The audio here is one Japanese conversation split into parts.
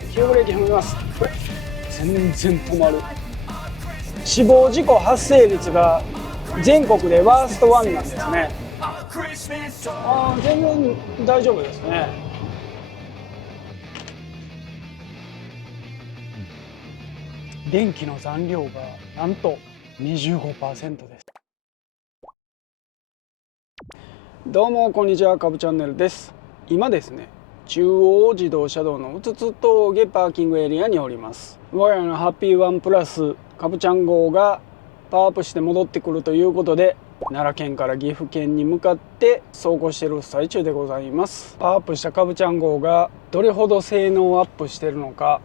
急ブレーキ踏みます。全然止まる。死亡事故発生率が全国でワースト1なんですね。全然大丈夫ですね。電気の残量がなんと 25% です。どうもこんにちは、かぶチャンネルです。今ですね、中央自動車道のうつつ峠パーキングエリアにおります。我が家のハッピーワンプラスかぶちゃん号がパワーアップして戻ってくるということで、奈良県から岐阜県に向かって走行している最中でございます。パワーアップしたかぶちゃん号がどれほど性能をアップしているのか、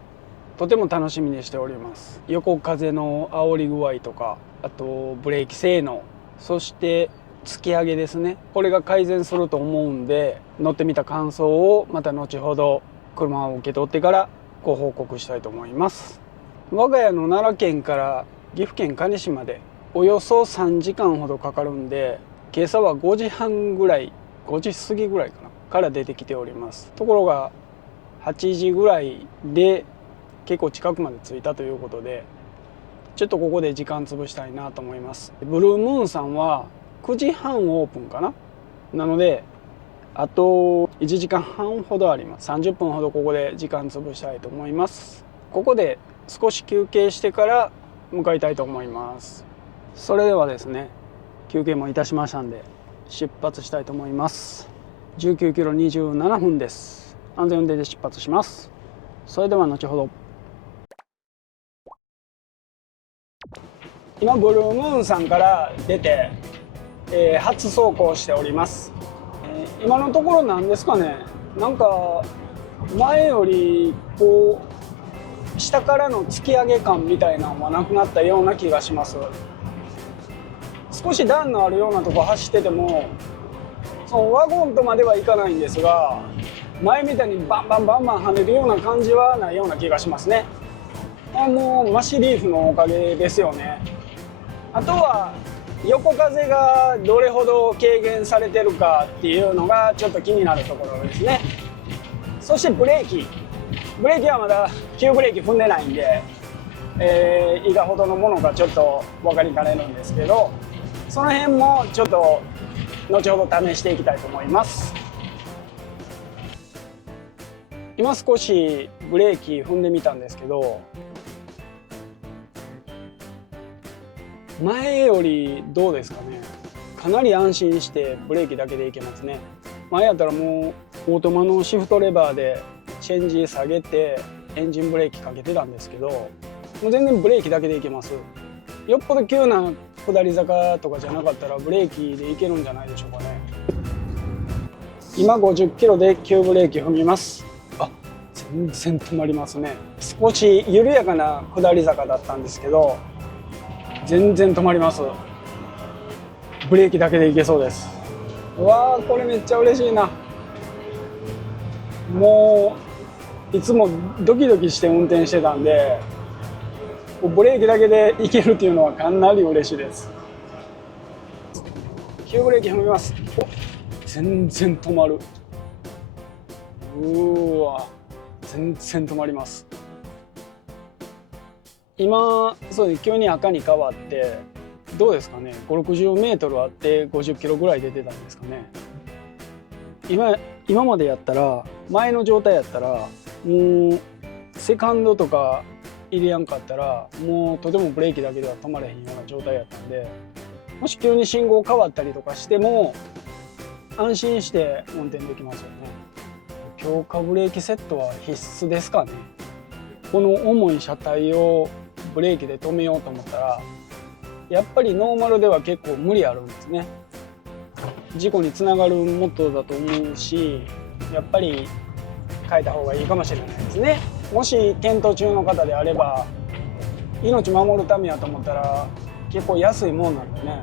とても楽しみにしております。横風の煽り具合とか、あとブレーキ性能、そして突き上げですね、これが改善すると思うんで、乗ってみた感想をまた後ほど車を受け取ってからご報告したいと思います。我が家の奈良県から岐阜県可児市までおよそ3時間ほどかかるんで、今朝は5時半ぐらい、5時過ぎぐらいかなから出てきております。ところが8時ぐらいで結構近くまで着いたということで、ちょっとここで時間潰したいなと思います。ブルームーンさんは9時半オープンかな。なのであと1時間半ほどあります。30分ほどここで時間潰したいと思います。ここで少し休憩してから向かいたいと思います。それではですね、休憩もいたしましたんで出発したいと思います。19キロ27分です。安全運転で出発します。それでは後ほど。今ブルームーンさんから出て、初走行しております。今のところなんですかね、なんか前よりこう下からの突き上げ感みたいなのはなくなったような気がします。少し段のあるようなとこ走ってても、そのワゴンとまではいかないんですが、前みたいにバンバンバンバン跳ねるような感じはないような気がしますね。もうマシリーフのおかげですよね。あとは横風がどれほど軽減されてるかっていうのがちょっと気になるところですね。そしてブレーキはまだ急ブレーキ踏んでないんで、いかほどのものかちょっと分かりかねるんですけど、その辺もちょっと後ほど試していきたいと思います。今少しブレーキ踏んでみたんですけど、前よりどうですかね、かなり安心してブレーキだけでいけますね。前やったらもうオートマのシフトレバーでチェンジ下げてエンジンブレーキかけてたんですけど、もう全然ブレーキだけでいけます。よっぽど急な下り坂とかじゃなかったらブレーキでいけるんじゃないでしょうかね。今50キロで急ブレーキ踏みます。全然止まりますね。少し緩やかな下り坂だったんですけど、全然止まります。ブレーキだけでいけそうです。うわー、これめっちゃ嬉しいな。もういつもドキドキして運転してたんで、ブレーキだけでいけるっていうのはかなり嬉しいです。急ブレーキ踏みます。全然止まる。わ、全然止まります。今そうです、急に赤に変わってどうですかね、560メートルあって50キロぐらい出てたんですかね。今までやったら、前の状態やったらもうセカンドとか入れやんかったらもうとてもブレーキだけでは止まれへんような状態やったんで、もし急に信号変わったりとかしても安心して運転できますよね。強化ブレーキセットは必須ですかね。この重い車体をブレーキで止めようと思ったら、やっぱりノーマルでは結構無理あるんですね。事故につながるモットーだと思うし、やっぱり変えた方がいいかもしれないですね。もし検討中の方であれば、命守るためやと思ったら結構安いもんなんでね、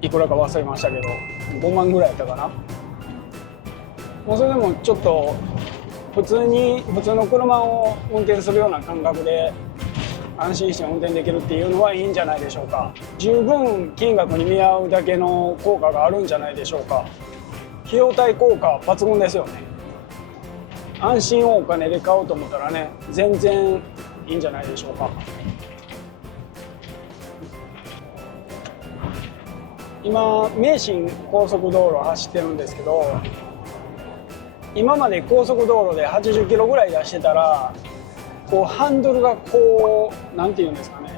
いくらか忘れましたけど5万ぐらいやったかな。もうそれでもちょっと普通の車を運転するような感覚で安心して運転できるっていうのはいいんじゃないでしょうか。十分金額に見合うだけの効果があるんじゃないでしょうか。費用対効果抜群ですよね。安心をお金で買おうと思ったらね、全然いいんじゃないでしょうか。今名神高速道路走ってるんですけど、今まで高速道路で80キロぐらい出してたら、こうハンドルがこうなんていうんですかね、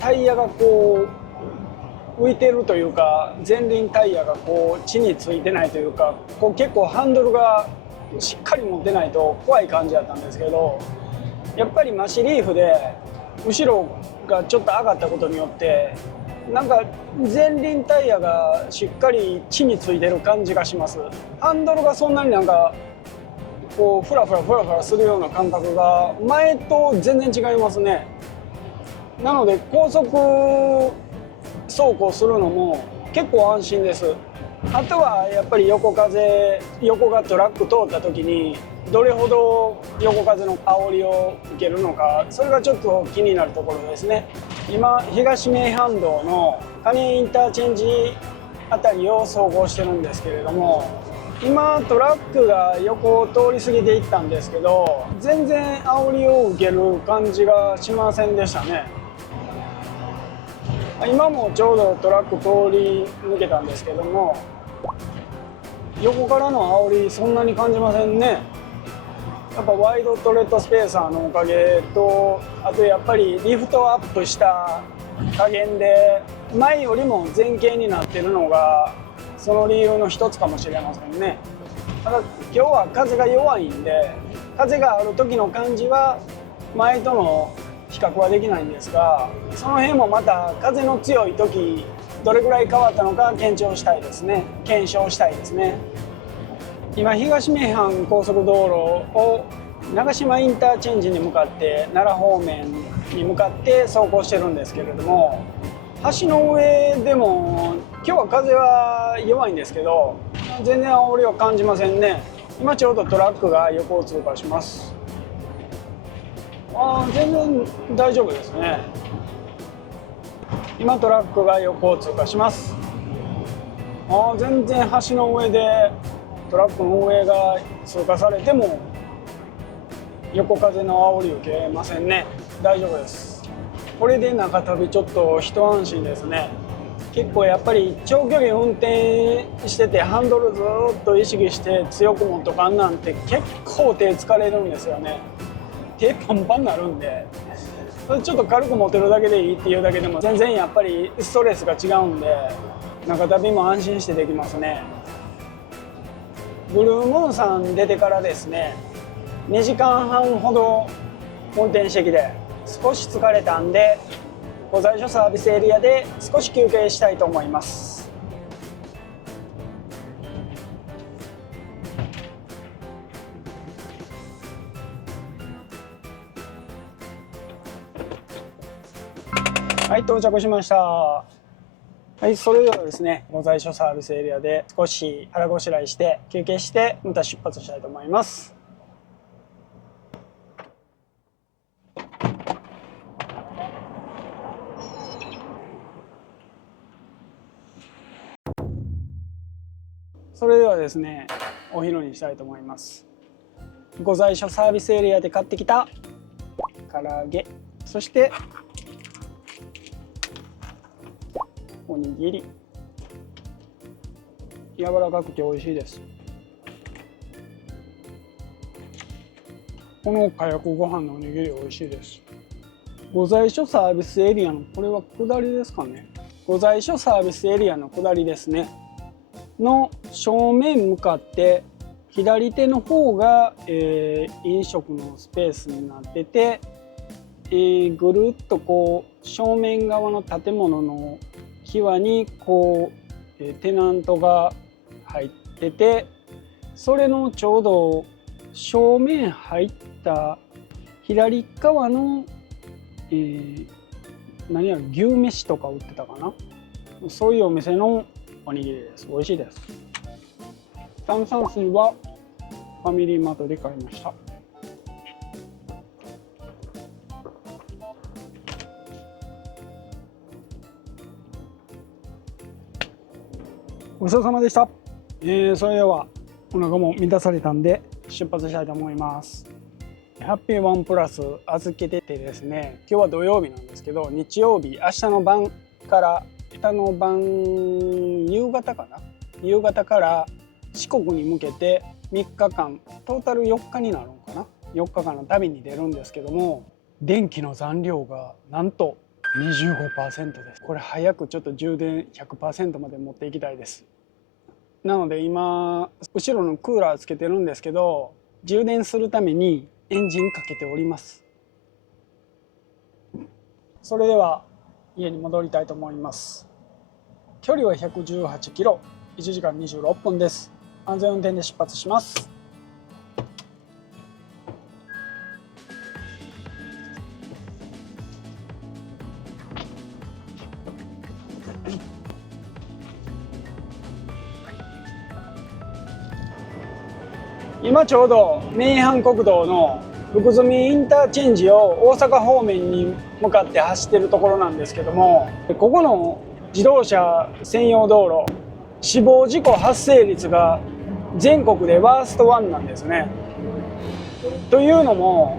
タイヤがこう浮いてるというか、前輪タイヤがこう地についてないというか、こう結構ハンドルがしっかり持ってないと怖い感じだったんですけど、やっぱりマシリーフで後ろがちょっと上がったことによって、なんか前輪タイヤがしっかり地についてる感じがします。ハンドルがそんなになんかこうフラフラするような感覚が前と全然違いますね。なので高速走行するのも結構安心です。あとはやっぱり横がトラック通った時にどれほど横風の煽りを受けるのか、それがちょっと気になるところですね。今東名阪道の金井インターチェンジあたりを走行してるんですけれども、今トラックが横を通り過ぎていったんですけど、全然煽りを受ける感じがしませんでしたね。今もちょうどトラック通り抜けたんですけども、横からの煽りそんなに感じませんね。やっぱワイドトレッドスペーサーのおかげと、あとやっぱりリフトアップした加減で前よりも前傾になってるのがその理由の一つかもしれませんね。ただ今日は風が弱いんで、風がある時の感じは前との比較はできないんですが、その辺もまた風の強い時どれぐらい変わったのか検証したいですね。今東名阪高速道路を長島インターチェンジに向かって奈良方面に向かって走行してるんですけれども、橋の上でも今日は風は弱いんですけど全然煽りは感じませんね。今ちょうどトラックが横を通過します。全然大丈夫ですね。今トラックが横を通過します。全然橋の上でトラックの上が通過されても横風の煽り受けませんね。大丈夫です。これで中旅ちょっと一安心ですね。結構やっぱり長距離運転しててハンドルずっと意識して強く持っとかんなんて結構手疲れるんですよね。手パンパンになるんで、ちょっと軽く持てるだけでいいっていうだけでも全然やっぱりストレスが違うんで、中旅も安心してできますね。ブルームーンさん出てからですね、2時間半ほど運転してきて少し疲れたんで、御在所サービスエリアで少し休憩したいと思います。はい、到着しました。はい、それではですね、御在所サービスエリアで少し腹ごしらえして休憩してまた出発したいと思います。それではですね、お昼にしたいと思います。御在所サービスエリアで買ってきた唐揚げ、そしておにぎり、柔らかくて美味しいです。このかやくご飯のおにぎり美味しいです。御在所サービスエリアの、これは下りですかね。御在所サービスエリアの下りですねの正面向かって左手の方が、飲食のスペースになってて、ぐるっとこう正面側の建物の際にこう、テナントが入ってて、それのちょうど正面入った左側の、何やろ、牛飯とか売ってたかな、そういうお店のおにぎりです。美味しいです。炭酸水はファミリーマートで買いました。ごちそうさまでした。それではお腹も満たされたんで出発したいと思います。ハッピーワンプラス預けててですね、今日は土曜日なんですけど、日曜日明日の晩から夕方かな、夕方から四国に向けて3日間トータル4日になるのかな、4日間の旅に出るんですけども、電気の残量がなんと 25% です。これ早くちょっと充電 100% まで持っていきたいです。なので今後ろのクーラーつけてるんですけど、充電するためにエンジンかけております。それでは家に戻りたいと思います。距離は118キロ、1時間26分です。安全運転で出発します。今ちょうど名阪国道の福住インターチェンジを大阪方面に向かって走ってるところなんですけども、ここの自動車専用道路、死亡事故発生率が全国でワースト1なんですね。というのも、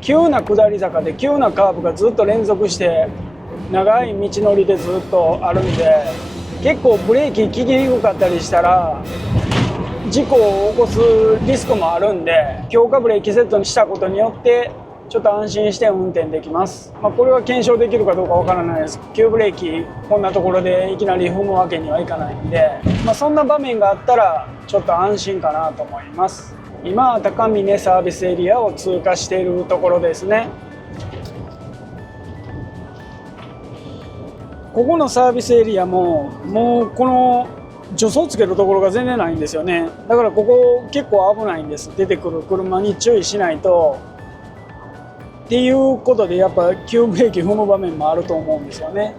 急な下り坂で急なカーブがずっと連続して長い道のりでずっとあるんで、結構ブレーキ効きにくかったりしたら事故を起こすリスクもあるんで、強化ブレーキセットにしたことによってちょっと安心して運転できます。これは検証できるかどうかわからないです。急ブレーキこんなところでいきなり踏むわけにはいかないんで、そんな場面があったらちょっと安心かなと思います。今高峰サービスエリアを通過しているところですね。ここのサービスエリアももうこの助走つけるところが全然ないんですよね。だからここ結構危ないんです。出てくる車に注意しないとっていうことで、やっぱ急ブレーキ踏む場面もあると思うんですよね。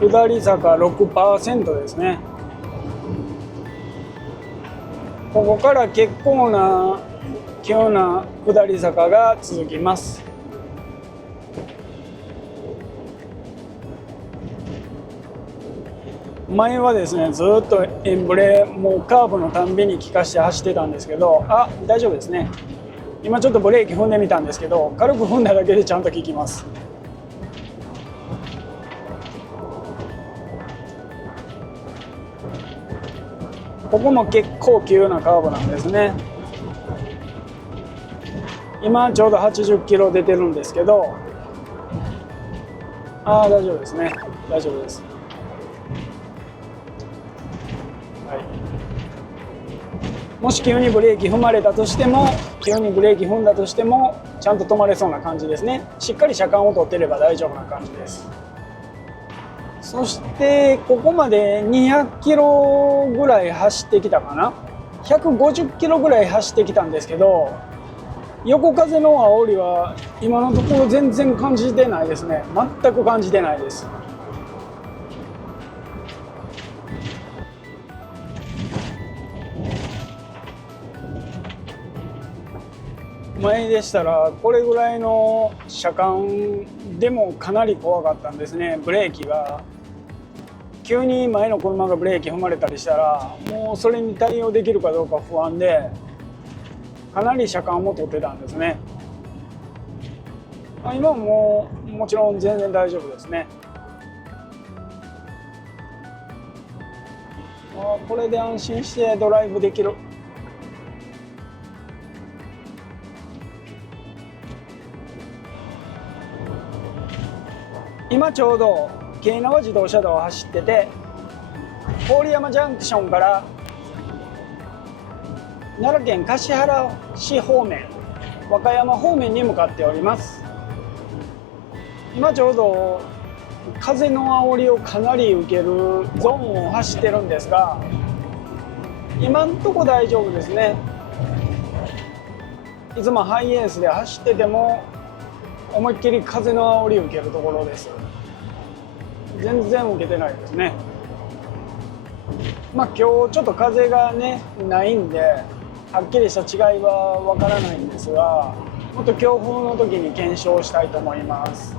下り坂 6% ですね。ここから結構な急な下り坂が続きます。前はですね、ずっとエンブレもうカーブのたんびに効かして走ってたんですけど、大丈夫ですね。今ちょっとブレーキ踏んでみたんですけど、軽く踏んだだけでちゃんと効きます。ここも結構急なカーブなんですね。今ちょうど80キロ出てるんですけど、大丈夫ですね。大丈夫です。もし急にブレーキ踏まれたとしても、急にブレーキ踏んだとしてもちゃんと止まれそうな感じですね。しっかり車間を取ってれば大丈夫な感じです。そしてここまで200キロぐらい走ってきたかな、150キロぐらい走ってきたんですけど、横風の煽りは今のところ全然感じてないですね。全く感じてないです。前でしたらこれぐらいの車間でもかなり怖かったんですね。ブレーキが急に前の車がブレーキ踏まれたりしたら、もうそれに対応できるかどうか不安で、かなり車間も取ってたんですね。今はもうもちろん全然大丈夫ですね。これで安心してドライブできる。今ちょうど京奈和自動車道を走ってて、郡山ジャンクションから奈良県橿原市方面、和歌山方面に向かっております。今ちょうど風の煽りをかなり受けるゾーンを走ってるんですが、今んとこ大丈夫ですね。いつもハイエースで走ってても思いっきり風の煽りを受けるところです。全然受けてないですね。今日ちょっと風がねないんで、はっきりした違いはわからないんですが、もっと強風の時に検証したいと思います。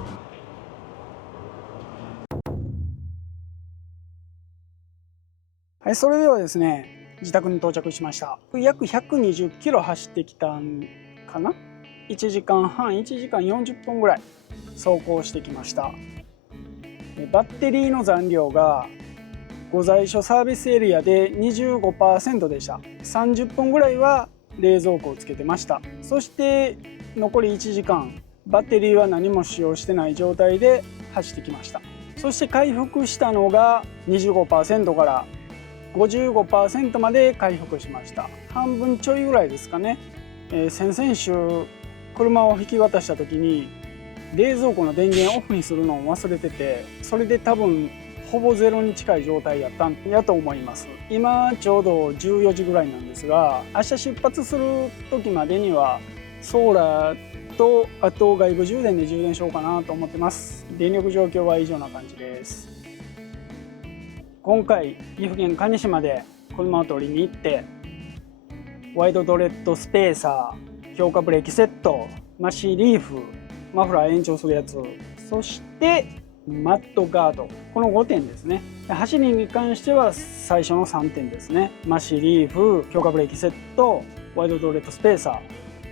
はい、それではですね、自宅に到着しました。約120キロ走ってきたんかな。1時間半、1時間40分ぐらい走行してきました。バッテリーの残量が御在所サービスエリアで 25% でした。30分ぐらいは冷蔵庫をつけてました。そして残り1時間バッテリーは何も使用してない状態で走ってきました。そして回復したのが 25% から55% まで回復しました。半分ちょいぐらいですかね。先々週車を引き渡した時に冷蔵庫の電源オフにするのを忘れてて、それで多分ほぼゼロに近い状態やったんやと思います。今ちょうど14時ぐらいなんですが、明日出発する時までにはソーラーとあと外部充電で充電しようかなと思ってます。電力状況は以上な感じです。今回岐阜県可児市まで車を取りに行って、ワイドドレッドスペーサー、強化ブレーキセット、マシーリーフ、マフラー延長するやつ、そしてマットガード、この5点ですね。走りに関しては最初の3点ですね。マシリーフ、強化ブレーキセット、ワイドドレッドスペーサ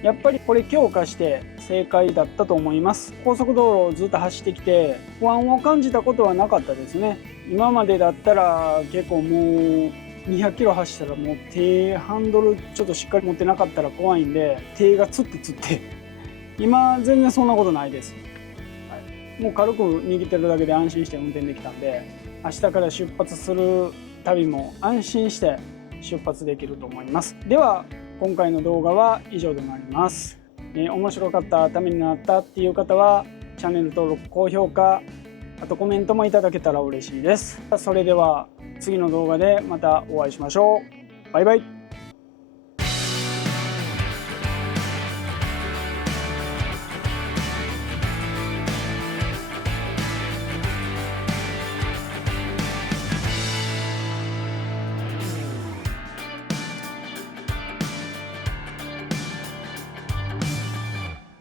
ー、やっぱりこれ強化して正解だったと思います。高速道路をずっと走ってきて不安を感じたことはなかったですね。今までだったら結構もう200キロ走ったらもうハンドルちょっとしっかり持ってなかったら怖いんで、手がつって今全然そんなことないです。もう軽く握ってるだけで安心して運転できたんで、明日から出発する旅も安心して出発できると思います。では今回の動画は以上となります。面白かった、ためになったっていう方はチャンネル登録、高評価、あとコメントもいただけたら嬉しいです。それでは次の動画でまたお会いしましょう。バイバイ。